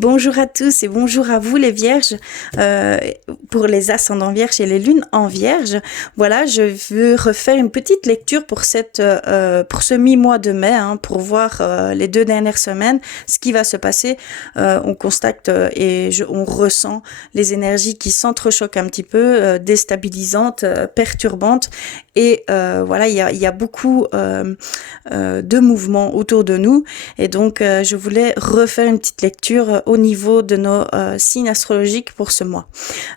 Bonjour à tous et bonjour à vous les vierges, pour les ascendants vierges et les lunes en vierge. Voilà, je veux refaire une petite lecture pour pour ce mi-mois de mai, pour voir les 2 dernières semaines, ce qui va se passer. On constate on ressent les énergies qui s'entrechoquent un petit peu, déstabilisantes, perturbantes. Et voilà, il y a beaucoup de mouvements autour de nous. Et donc, je voulais refaire une petite lecture au niveau de nos signes astrologiques pour ce mois.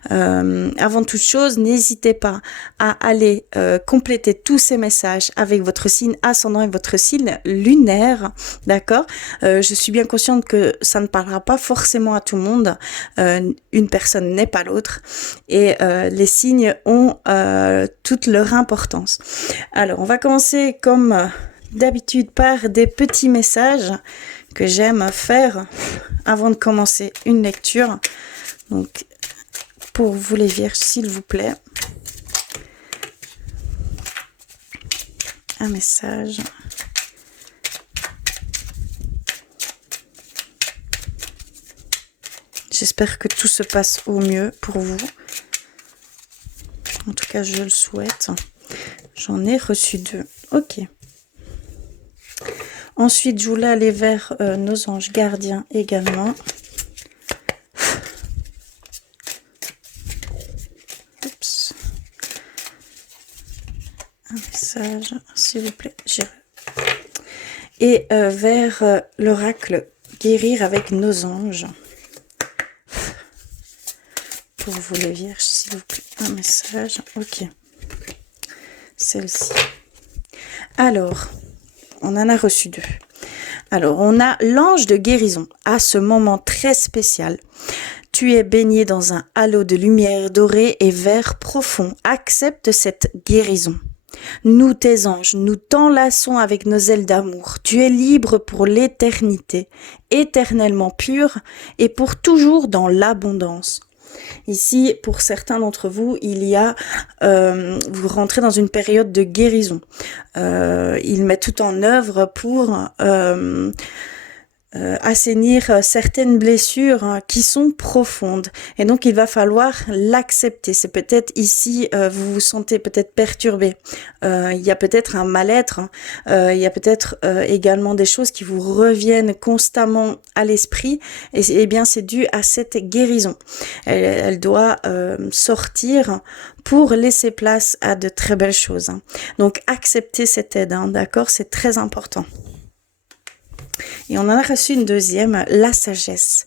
Avant toute chose, n'hésitez pas à aller compléter tous ces messages avec votre signe ascendant et votre signe lunaire, d'accord? Je suis bien consciente que ça ne parlera pas forcément à tout le monde. Une personne n'est pas l'autre. Et les signes ont toute leur importance. Alors, on va commencer comme d'habitude par des petits messages que j'aime faire avant de commencer une lecture. Donc, pour vous les vierges, s'il vous plaît, un message. J'espère que tout se passe au mieux pour vous. En tout cas, je le souhaite. J'en ai reçu 2. Ok. Ensuite, je voulais aller vers nos anges gardiens également. Oups. Un message, s'il vous plaît. Et vers l'oracle guérir avec nos anges. Pour vous les vierges, s'il vous plaît. Un message. Ok. Celle-ci. Alors, on en a reçu 2. Alors, on a l'ange de guérison. À ce moment très spécial, tu es baigné dans un halo de lumière dorée et vert profond. Accepte cette guérison. Nous, tes anges, nous t'enlaçons avec nos ailes d'amour. Tu es libre pour l'éternité, éternellement pur et pour toujours dans l'abondance. Ici, pour certains d'entre vous, vous rentrez dans une période de guérison. Il met tout en œuvre pour assainir certaines blessures qui sont profondes. Et donc, il va falloir l'accepter. C'est peut-être ici, vous vous sentez peut-être perturbé. Il y a peut-être un mal-être. Il y a peut-être également des choses qui vous reviennent constamment à l'esprit. Et bien, c'est dû à cette guérison. Elle doit sortir pour laisser place à de très belles choses. Donc, acceptez cette aide, d'accord? C'est très important. Et on en a reçu une deuxième, la sagesse.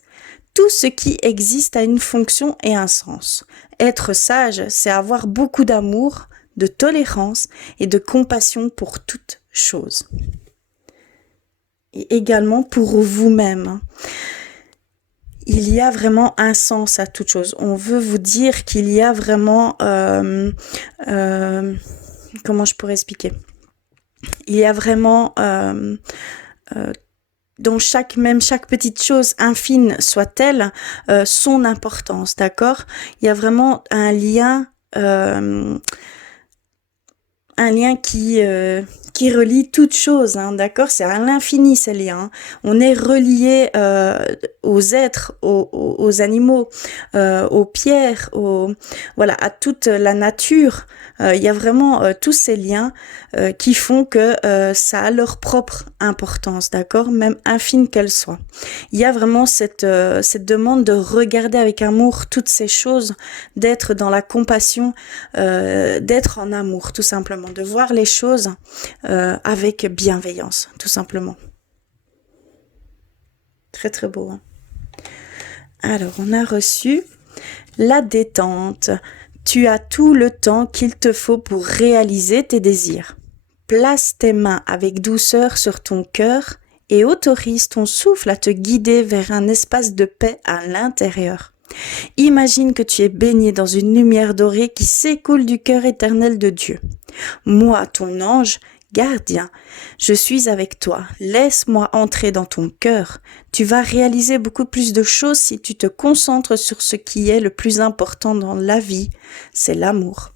Tout ce qui existe a une fonction et un sens. Être sage, c'est avoir beaucoup d'amour, de tolérance et de compassion pour toute chose. Et également pour vous-même. Il y a vraiment un sens à toute chose. On veut vous dire qu'il y a vraiment... comment je pourrais expliquer? Il y a vraiment... dans chaque petite chose, infime soit-elle, son importance, d'accord? Il y a vraiment un lien qui relie toute chose, d'accord? C'est à l'infini ces liens. On est relié aux êtres, aux animaux, aux pierres, voilà, à toute la nature. Il y a vraiment tous ces liens qui font que ça a leur propre importance, d'accord? Même infime qu'elle soit. Il y a vraiment cette demande de regarder avec amour toutes ces choses, d'être dans la compassion, d'être en amour, tout simplement, de voir les choses avec bienveillance, tout simplement. Très très beau. Alors, on a reçu la détente. Tu as tout le temps qu'il te faut pour réaliser tes désirs. Place tes mains avec douceur sur ton cœur et autorise ton souffle à te guider vers un espace de paix à l'intérieur. Imagine que tu es baigné dans une lumière dorée qui s'écoule du cœur éternel de Dieu. Moi, ton ange, gardien, je suis avec toi. Laisse-moi entrer dans ton cœur. Tu vas réaliser beaucoup plus de choses si tu te concentres sur ce qui est le plus important dans la vie, c'est l'amour.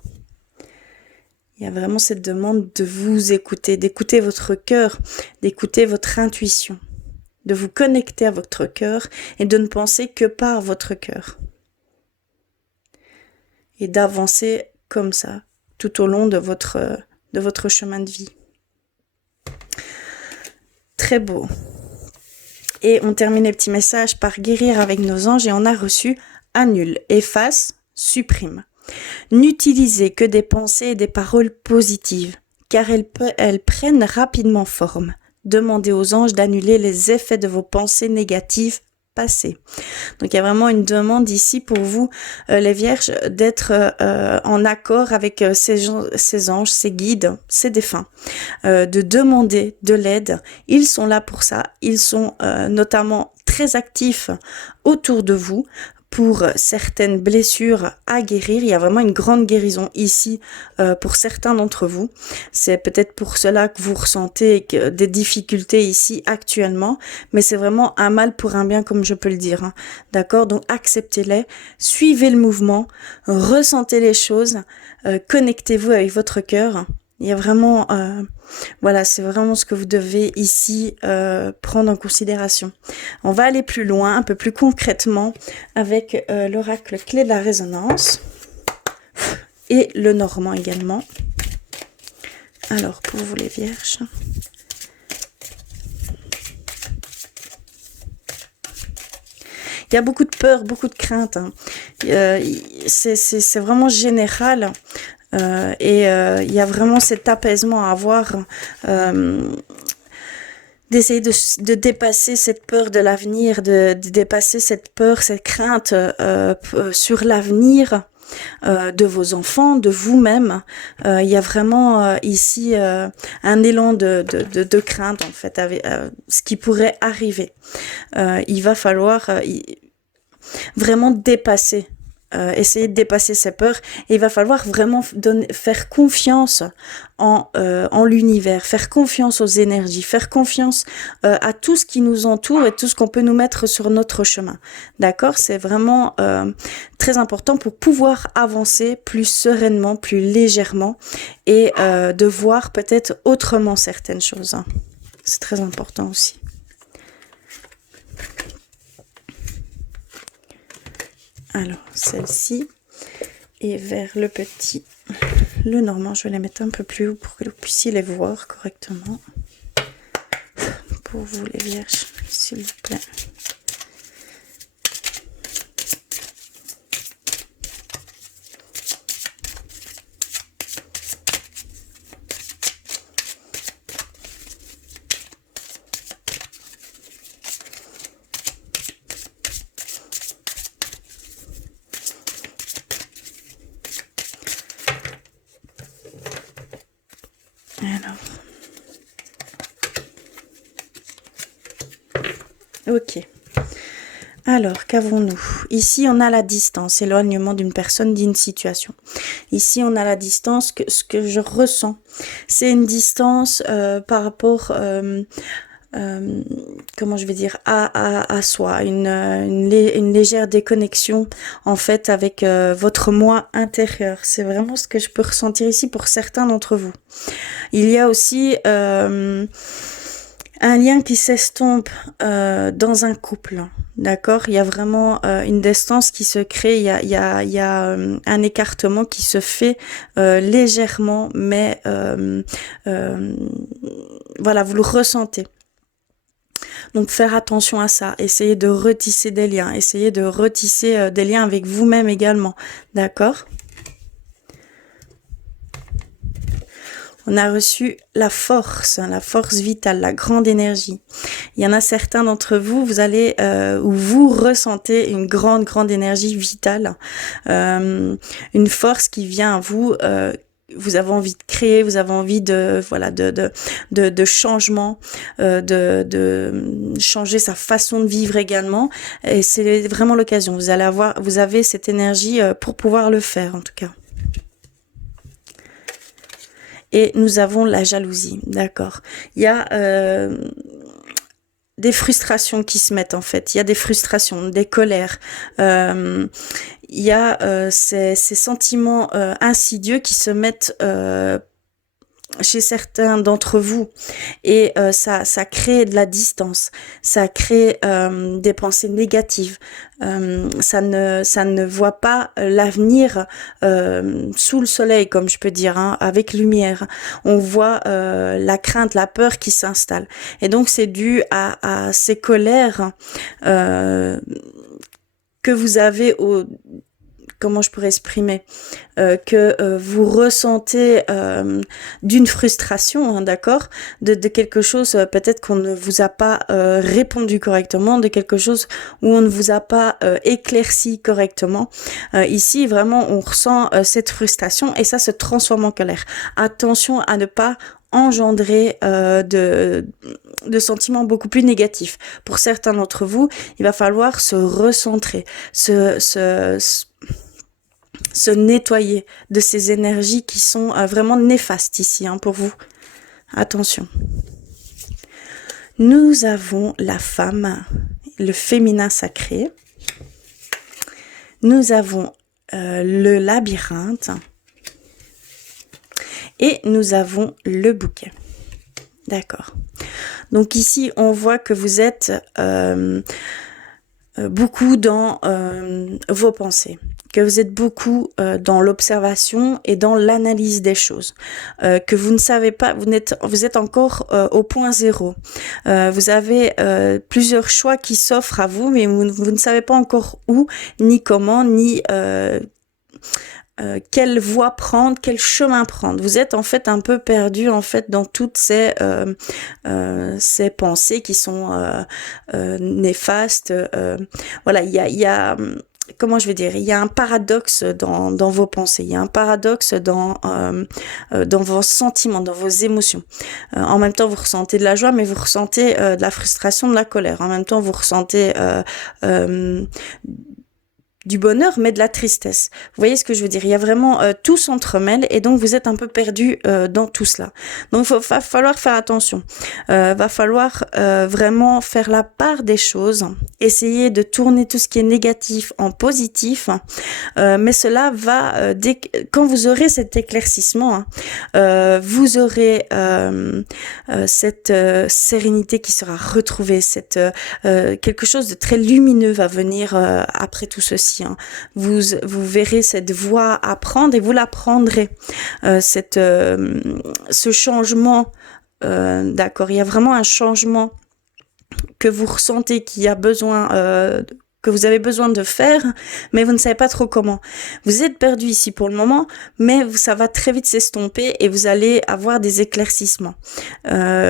Il y a vraiment cette demande de vous écouter, d'écouter votre cœur, d'écouter votre intuition, de vous connecter à votre cœur et de ne penser que par votre cœur. Et d'avancer comme ça tout au long de votre chemin de vie. Très beau. Et on termine les petits messages par guérir avec nos anges et on a reçu annule, efface, supprime. N'utilisez que des pensées et des paroles positives, car elles prennent rapidement forme. Demandez aux anges d'annuler les effets de vos pensées négatives passées. Donc il y a vraiment une demande ici pour vous, les vierges, d'être en accord avec ces anges, ces guides, ces défunts, de demander de l'aide. Ils sont là pour ça. Ils sont notamment très actifs autour de vous pour certaines blessures à guérir. Il y a vraiment une grande guérison ici pour certains d'entre vous. C'est peut-être pour cela que vous ressentez des difficultés ici actuellement, mais c'est vraiment un mal pour un bien, comme je peux le dire. Hein. D'accord? Donc acceptez-les, suivez le mouvement, ressentez les choses, connectez-vous avec votre cœur. Il y a vraiment, voilà, c'est vraiment ce que vous devez ici prendre en considération. On va aller plus loin, un peu plus concrètement, avec l'oracle clé de la résonance et le normand également. Alors, pour vous les vierges. Il y a beaucoup de peur, beaucoup de crainte. Hein. C'est vraiment général. Il y a vraiment cet apaisement à avoir, d'essayer de dépasser cette peur de l'avenir, de dépasser cette peur, cette crainte sur l'avenir de vos enfants, de vous-même. Il y a vraiment ici un élan de crainte en fait, avec ce qui pourrait arriver. Il va falloir vraiment dépasser. Essayer de dépasser ses peurs et il va falloir vraiment faire confiance en l'univers, faire confiance aux énergies, faire confiance à tout ce qui nous entoure et tout ce qu'on peut nous mettre sur notre chemin. D'accord? C'est vraiment très important pour pouvoir avancer plus sereinement, plus légèrement et de voir peut-être autrement certaines choses. Hein. C'est très important aussi. Alors, celle-ci est vers le petit, le normand. Je vais les mettre un peu plus haut pour que vous puissiez les voir correctement. Pour vous, les vierges, s'il vous plaît. Ok. Alors, qu'avons-nous? Ici, on a la distance, éloignement d'une personne, d'une situation. Ici, on a la distance, ce que je ressens. C'est une distance par rapport, comment je vais dire, à soi. Une légère déconnexion, en fait, avec votre moi intérieur. C'est vraiment ce que je peux ressentir ici pour certains d'entre vous. Il y a aussi un lien qui s'estompe dans un couple, d'accord? Il y a vraiment une distance qui se crée, il y a un écartement qui se fait légèrement, mais voilà, vous le ressentez. Donc faire attention à ça, essayez de retisser des liens, essayez de retisser des liens avec vous-même également, d'accord? On a reçu la force vitale, la grande énergie. Il y en a certains d'entre vous, vous allez où vous ressentez une grande énergie vitale, une force qui vient à vous. Vous avez envie de créer, vous avez envie de changement, de changer sa façon de vivre également. Et c'est vraiment l'occasion. Vous avez cette énergie pour pouvoir le faire en tout cas. Et nous avons la jalousie, d'accord. Il y a des frustrations qui se mettent en fait. Il y a des frustrations, des colères. Il y a ces sentiments insidieux qui se mettent chez certains d'entre vous et ça crée de la distance, ça crée des pensées négatives, ça ne voit pas l'avenir sous le soleil, comme je peux dire, hein, avec lumière. On voit la crainte, la peur qui s'installe. Et donc c'est dû à ces colères que vous avez comment je pourrais exprimer, que vous ressentez d'une frustration, hein, d'accord, de quelque chose peut-être qu'on ne vous a pas répondu correctement, de quelque chose où on ne vous a pas éclairci correctement. Ici, vraiment, on ressent cette frustration et ça se transforme en colère. Attention à ne pas engendrer de sentiments beaucoup plus négatifs. Pour certains d'entre vous, il va falloir se recentrer, se nettoyer de ces énergies qui sont vraiment néfastes ici, hein, pour vous. Attention. Nous avons la femme, le féminin sacré. Nous avons le labyrinthe. Et nous avons le bouquet. D'accord. Donc ici, on voit que vous êtes beaucoup dans vos pensées, que vous êtes beaucoup dans l'observation et dans l'analyse des choses, que vous ne savez pas, vous êtes encore au point zéro. Vous avez plusieurs choix qui s'offrent à vous, mais vous ne savez pas encore où, ni comment, ni quelle voie prendre, quel chemin prendre. Vous êtes en fait un peu perdu en fait dans toutes ces pensées qui sont néfastes. Voilà, il y a comment je vais dire, il y a un paradoxe dans vos pensées, il y a un paradoxe dans vos sentiments, dans vos émotions. En même temps, vous ressentez de la joie, mais vous ressentez de la frustration, de la colère. En même temps, vous ressentez du bonheur, mais de la tristesse. Vous voyez ce que je veux dire? Il y a vraiment tout s'entremêle et donc vous êtes un peu perdu dans tout cela. Donc va falloir faire attention. Va falloir vraiment faire la part des choses, essayer de tourner tout ce qui est négatif en positif. Mais cela va quand vous aurez cet éclaircissement, vous aurez cette sérénité qui sera retrouvée, quelque chose de très lumineux va venir après tout ceci. Vous verrez cette voie à prendre et vous la prendrez. Ce changement, d'accord, il y a vraiment un changement que vous ressentez, qui a besoin que vous avez besoin de faire, mais vous ne savez pas trop comment. Vous êtes perdu ici pour le moment, mais ça va très vite s'estomper et vous allez avoir des éclaircissements.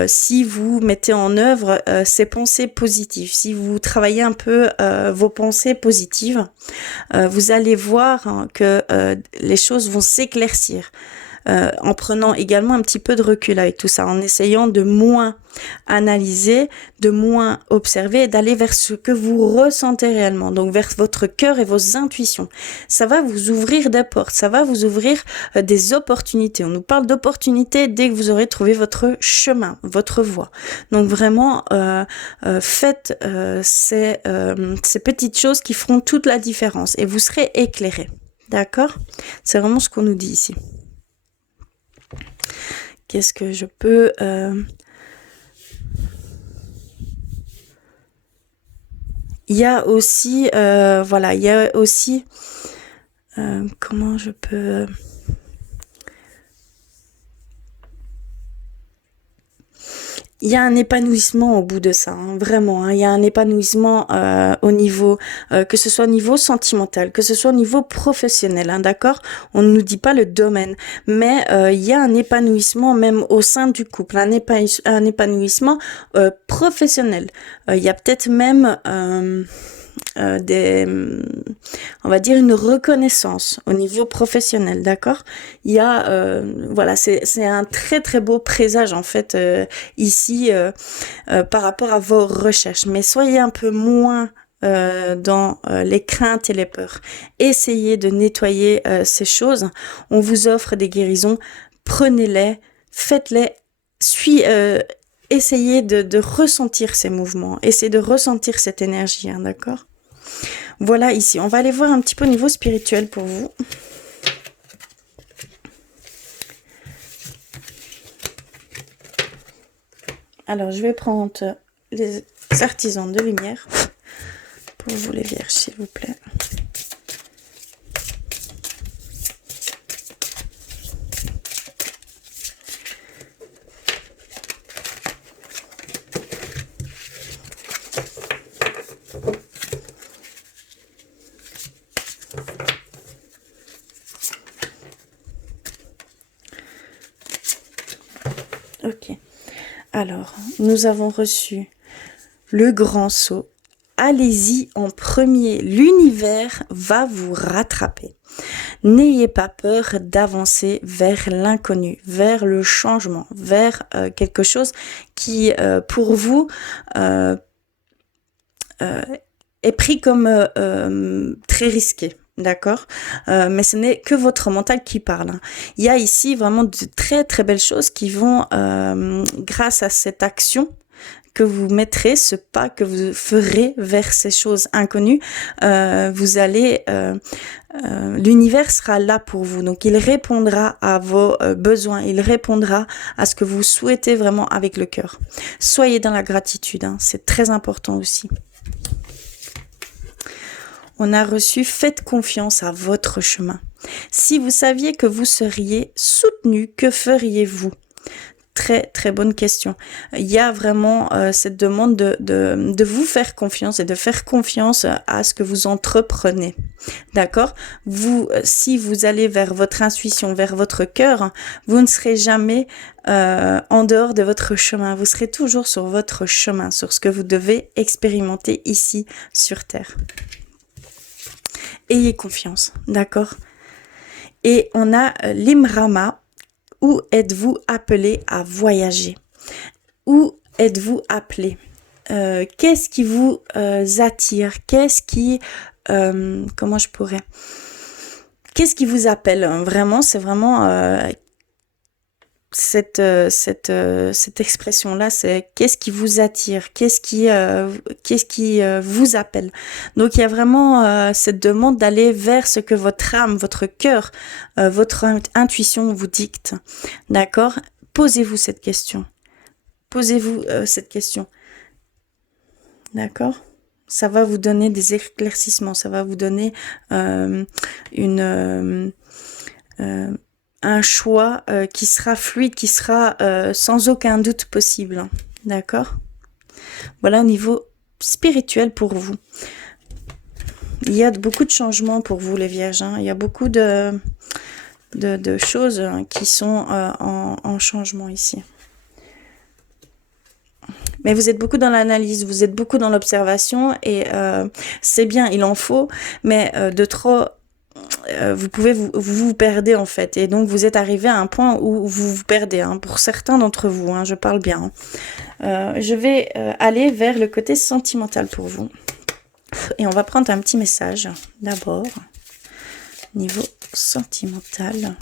Si vous mettez en œuvre ces pensées positives, si vous travaillez un peu vos pensées positives, vous allez voir, hein, que les choses vont s'éclaircir. En prenant également un petit peu de recul avec tout ça, en essayant de moins analyser, de moins observer et d'aller vers ce que vous ressentez réellement, donc vers votre cœur et vos intuitions. Ça va vous ouvrir des portes, ça va vous ouvrir des opportunités. On nous parle d'opportunités dès que vous aurez trouvé votre chemin, votre voie. Donc vraiment, faites ces petites choses qui feront toute la différence et vous serez éclairé. D'accord? C'est vraiment ce qu'on nous dit ici. Qu'est-ce que je peux... Il y a aussi... voilà, il y a aussi... comment je peux... Il y a un épanouissement au bout de ça, hein, vraiment. Hein, il y a un épanouissement au niveau, que ce soit au niveau sentimental, que ce soit au niveau professionnel, hein, d'accord? On ne nous dit pas le domaine, mais il y a un épanouissement même au sein du couple, un épanouissement professionnel. Il y a peut-être même on va dire une reconnaissance au niveau professionnel, d'accord? Il y a voilà, c'est un très très beau présage en fait ici par rapport à vos recherches, mais soyez un peu moins dans les craintes et les peurs. Essayez de nettoyer ces choses. On vous offre des guérisons, prenez-les, faites-les, essayez de ressentir ces mouvements, essayez de ressentir cette énergie, hein, d'accord? Voilà, ici, on va aller voir un petit peu au niveau spirituel pour vous. Alors, je vais prendre les artisans de lumière pour vous les vierges, s'il vous plaît. Ok. Alors, nous avons reçu le grand saut. Allez-y en premier, l'univers va vous rattraper. N'ayez pas peur d'avancer vers l'inconnu, vers le changement, vers quelque chose qui, pour vous, est pris comme très risqué. D'accord, mais ce n'est que votre mental qui parle. Hein. Il y a ici vraiment de très très belles choses qui vont, grâce à cette action que vous mettrez, ce pas que vous ferez vers ces choses inconnues, vous allez, l'univers sera là pour vous. Donc, il répondra à vos besoins, il répondra à ce que vous souhaitez vraiment avec le cœur. Soyez dans la gratitude, hein, c'est très important aussi. On a reçu « Faites confiance à votre chemin ». Si vous saviez que vous seriez soutenu, que feriez-vous ? Très, très bonne question. Il y a vraiment cette demande de vous faire confiance et de faire confiance à ce que vous entreprenez. D'accord ? Vous, si vous allez vers votre intuition, vers votre cœur, vous ne serez jamais en dehors de votre chemin. Vous serez toujours sur votre chemin, sur ce que vous devez expérimenter ici sur Terre. Ayez confiance, d'accord ? Et on a l'Imrama. Où êtes-vous appelé à voyager ? Où êtes-vous appelé ? Qu'est-ce qui vous attire ? Qu'est-ce qui... comment je pourrais... Qu'est-ce qui vous appelle ? Vraiment, c'est vraiment... cette expression-là, c'est qu'est-ce qui vous attire, qu'est-ce qui vous appelle. Donc il y a vraiment cette demande d'aller vers ce que votre âme, votre cœur, votre intuition vous dicte. D'accord ? Posez-vous cette question. Posez-vous cette question. D'accord ? Ça va vous donner des éclaircissements, ça va vous donner un choix qui sera fluide, qui sera sans aucun doute possible. D'accord ? Voilà au niveau spirituel pour vous. Il y a beaucoup de changements pour vous les vierges. Hein. Il y a beaucoup de choses qui sont en changement ici. Mais vous êtes beaucoup dans l'analyse, vous êtes beaucoup dans l'observation et c'est bien, il en faut, mais de trop... vous pouvez vous perdez en fait et donc vous êtes arrivé à un point où vous vous perdez hein, pour certains d'entre vous, hein, je parle bien. Je vais aller vers le côté sentimental pour vous et on va prendre un petit message d'abord niveau sentimental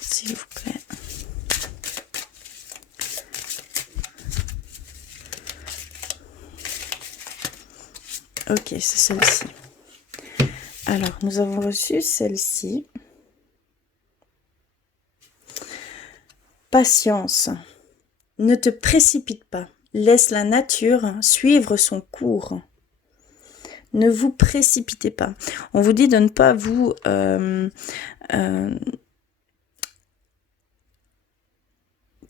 s'il vous plaît. Ok, c'est celle-ci. Alors, nous avons reçu celle-ci. Patience. Ne te précipite pas. Laisse la nature suivre son cours. Ne vous précipitez pas. On vous dit de ne pas vous...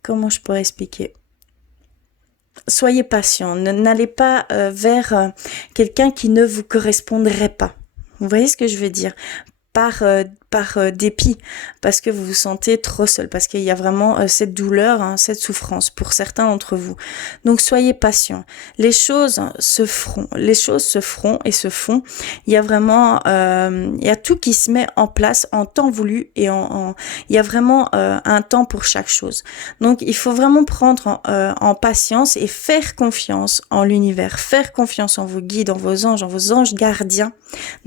comment je pourrais expliquer ? Soyez patient. N'allez pas vers quelqu'un qui ne vous correspondrait pas. Vous voyez ce que je veux dire ? Par dépit, parce que vous vous sentez trop seul, parce qu'il y a vraiment cette douleur, hein, cette souffrance pour certains d'entre vous. Donc soyez patient. Les choses se feront et se font. Il y a vraiment, il y a tout qui se met en place en temps voulu et il y a vraiment un temps pour chaque chose. Donc il faut vraiment prendre en patience et faire confiance en l'univers, faire confiance en vos guides, en vos anges gardiens.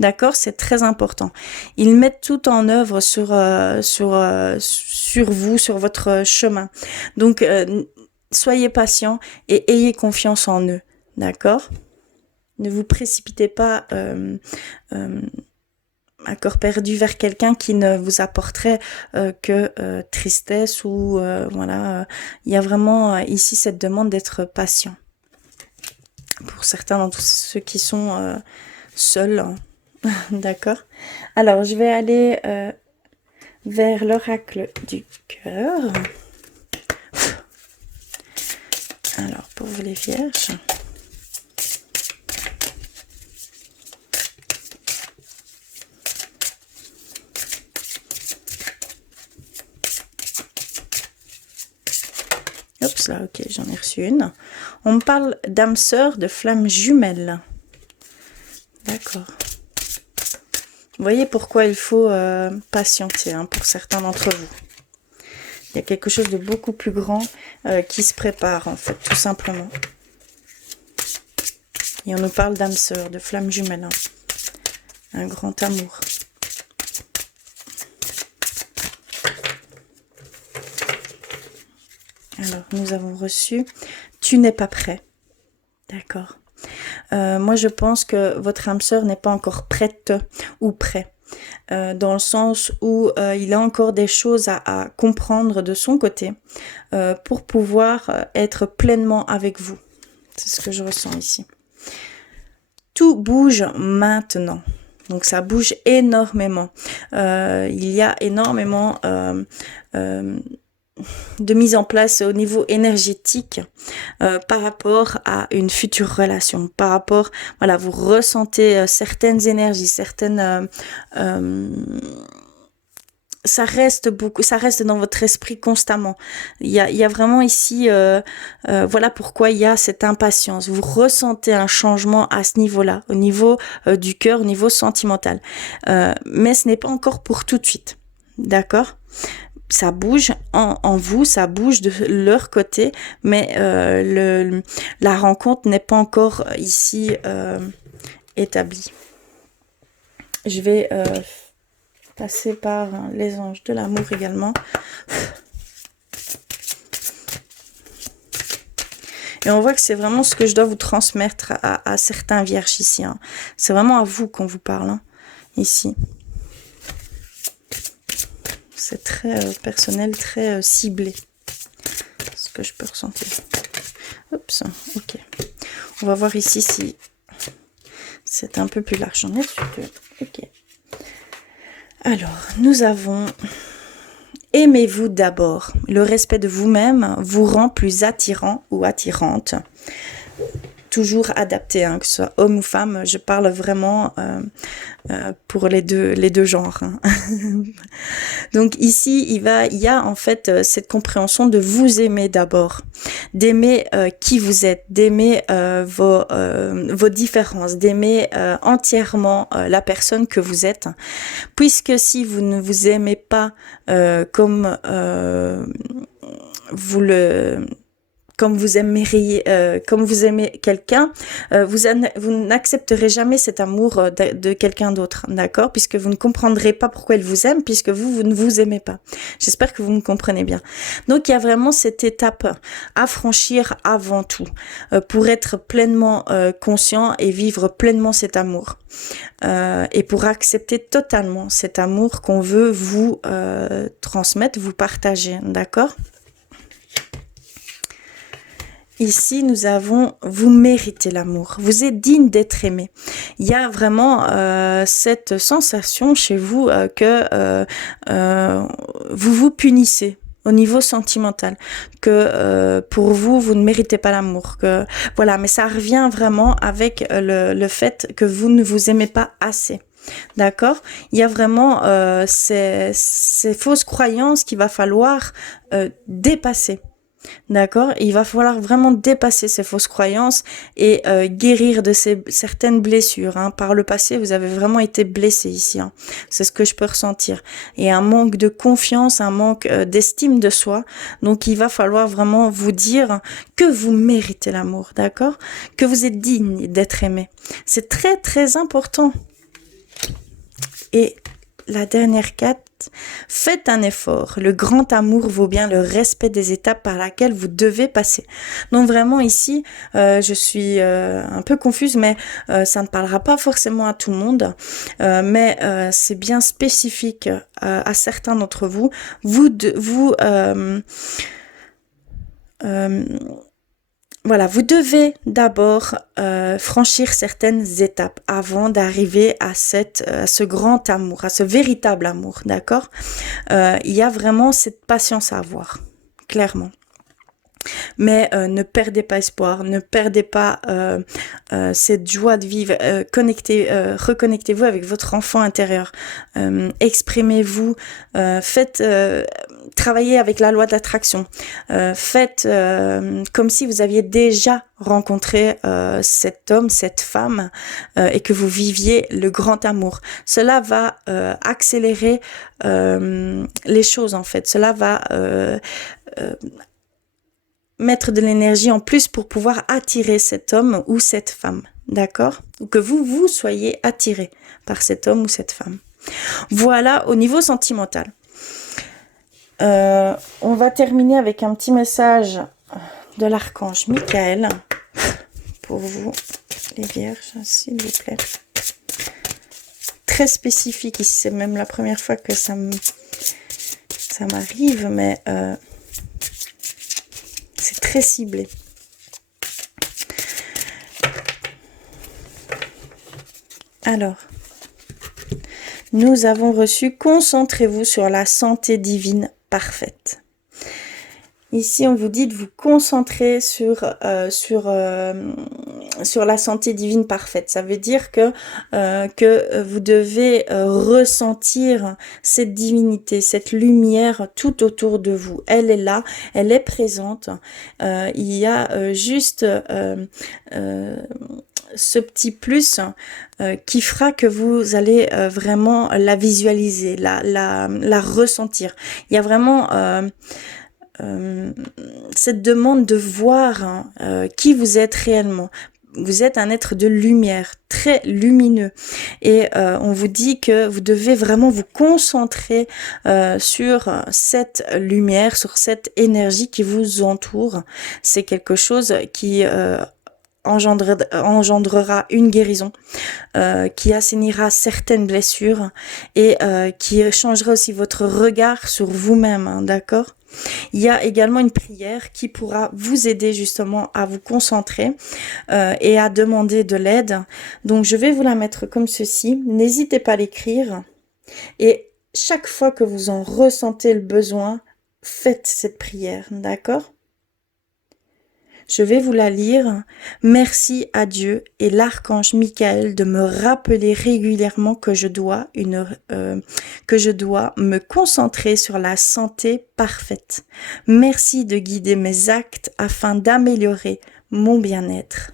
D'accord, c'est très important. Ils mettent tout en œuvre sur vous, sur votre chemin. Donc, soyez patient et ayez confiance en eux. D'accord ? Ne vous précipitez pas corps perdu vers quelqu'un qui ne vous apporterait que tristesse ou voilà. Il y a vraiment ici cette demande d'être patient. Pour certains d'entre ceux qui sont seuls. Hein. D'accord. Alors, je vais aller vers l'oracle du cœur. Alors, pour vous les vierges. Oups là, ok, j'en ai reçu une. On me parle d'âme sœur, de flamme jumelle. D'accord. Vous voyez pourquoi il faut patienter hein, pour certains d'entre vous. Il y a quelque chose de beaucoup plus grand qui se prépare en fait, tout simplement. Et on nous parle d'âme sœur, de flamme jumelle. Hein. Un grand amour. Alors, nous avons reçu « Tu n'es pas prêt ». D'accord. Moi, je pense que votre âme sœur n'est pas encore prête ou prêt. Dans le sens où il a encore des choses à comprendre de son côté pour pouvoir être pleinement avec vous. C'est ce que je ressens ici. Tout bouge maintenant. Donc ça bouge énormément. Il y a énormément de mise en place au niveau énergétique par rapport à une future relation, par rapport, voilà, vous ressentez certaines énergies, certaines ça reste beaucoup, ça reste dans votre esprit constamment. Il y a vraiment ici, voilà pourquoi il y a cette impatience. Vous ressentez un changement à ce niveau-là, au niveau du cœur, au niveau sentimental. Mais ce n'est pas encore pour tout de suite, d'accord ? Ça bouge en vous, ça bouge de leur côté, mais la rencontre n'est pas encore ici établie. Je vais passer par les anges de l'amour également. Et on voit que c'est vraiment ce que je dois vous transmettre à certains vierges ici. Hein. C'est vraiment à vous qu'on vous parle, hein, ici. C'est très personnel, très ciblé. Ce que je peux ressentir. Oups, ok. On va voir ici si c'est un peu plus large. J'en ai reçu deux. Ok. Alors, nous avons... Aimez-vous d'abord. Le respect de vous-même vous rend plus attirant ou attirante. Toujours adapté, hein, que ce soit homme ou femme. Je parle vraiment pour les deux genres. Hein. Donc ici, il y a en fait cette compréhension de vous aimer d'abord, d'aimer qui vous êtes, d'aimer vos différences, d'aimer entièrement la personne que vous êtes, puisque si vous ne vous aimez pas comme vous aimeriez, comme vous aimez quelqu'un, vous n'accepterez jamais cet amour de quelqu'un d'autre, d'accord? Puisque vous ne comprendrez pas pourquoi il vous aime, puisque vous ne vous aimez pas. J'espère que vous me comprenez bien. Donc, il y a vraiment cette étape à franchir avant tout, pour être pleinement conscient et vivre pleinement cet amour. Et pour accepter totalement cet amour qu'on veut vous transmettre, vous partager, d'accord? Ici, nous avons « Vous méritez l'amour ». Vous êtes digne d'être aimé. Il y a vraiment cette sensation chez vous que vous vous punissez au niveau sentimental, que pour vous, vous ne méritez pas l'amour. Que voilà, mais ça revient vraiment avec le fait que vous ne vous aimez pas assez. D'accord? Il y a vraiment ces fausses croyances qu'il va falloir dépasser. D'accord? Il va falloir vraiment dépasser ces fausses croyances et guérir de certaines blessures. Hein. Par le passé, vous avez vraiment été blessé ici. Hein. C'est ce que je peux ressentir. Et un manque de confiance, un manque d'estime de soi. Donc, il va falloir vraiment vous dire que vous méritez l'amour. D'accord? Que vous êtes digne d'être aimé. C'est très, très important. Et la dernière carte parfaite. Faites un effort. Le grand amour vaut bien le respect des étapes par lesquelles vous devez passer. Donc vraiment ici, je suis un peu confuse, mais ça ne parlera pas forcément à tout le monde. Mais c'est bien spécifique à certains d'entre vous. Voilà, vous devez d'abord franchir certaines étapes avant d'arriver à ce grand amour, à ce véritable amour, d'accord? Il y a vraiment cette patience à avoir, clairement. Mais ne perdez pas espoir, ne perdez pas cette joie de vivre, reconnectez-vous avec votre enfant intérieur, exprimez-vous, faites travailler avec la loi de l'attraction, faites comme si vous aviez déjà rencontré cet homme, cette femme, et que vous viviez le grand amour. Cela va accélérer les choses en fait, cela va mettre de l'énergie en plus pour pouvoir attirer cet homme ou cette femme, d'accord? Ou que vous soyez attiré par cet homme ou cette femme. Voilà au niveau sentimental. On va terminer avec un petit message de l'archange Michael pour vous, les vierges, s'il vous plaît. Très spécifique ici, c'est même la première fois que ça m'arrive, mais c'est très ciblé. Alors, nous avons reçu « Concentrez-vous sur la santé divine parfaite ». Ici, on vous dit de vous concentrer sur la santé divine parfaite. Ça veut dire que vous devez ressentir cette divinité, cette lumière tout autour de vous. Elle est là, elle est présente. Il y a juste ce petit plus qui fera que vous allez vraiment la visualiser, la ressentir. Il y a vraiment cette demande de voir qui vous êtes réellement. Vous êtes un être de lumière, très lumineux. Et on vous dit que vous devez vraiment vous concentrer sur cette lumière, sur cette énergie qui vous entoure. C'est quelque chose qui engendrera une guérison, qui assainira certaines blessures et qui changera aussi votre regard sur vous-même, hein, d'accord? Il y a également une prière qui pourra vous aider justement à vous concentrer et à demander de l'aide. Donc je vais vous la mettre comme ceci. N'hésitez pas à l'écrire et chaque fois que vous en ressentez le besoin, faites cette prière, d'accord ? Je vais vous la lire. Merci à Dieu et l'archange Michael de me rappeler régulièrement que je dois me concentrer sur la santé parfaite. Merci de guider mes actes afin d'améliorer mon bien-être.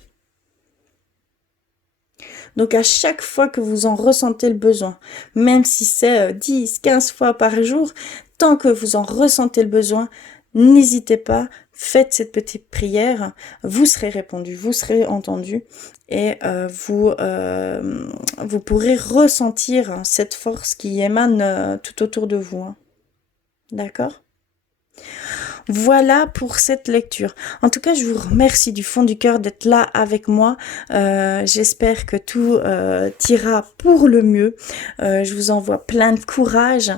Donc à chaque fois que vous en ressentez le besoin, même si c'est 10, 15 fois par jour, tant que vous en ressentez le besoin, n'hésitez pas, faites cette petite prière, vous serez répondu, vous serez entendu et vous pourrez ressentir cette force qui émane tout autour de vous. Hein. D'accord ? Voilà pour cette lecture. En tout cas, je vous remercie du fond du cœur d'être là avec moi. J'espère que tout ira pour le mieux. Je vous envoie plein de courage.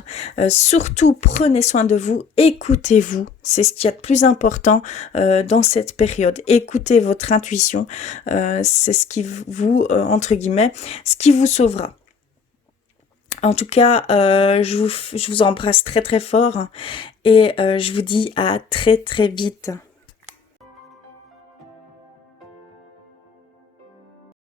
Surtout, prenez soin de vous. Écoutez-vous. C'est ce qu'il y a de plus important dans cette période. Écoutez votre intuition. C'est ce qui vous, entre guillemets, ce qui vous sauvera. En tout cas, je vous embrasse très très fort et je vous dis à très très vite.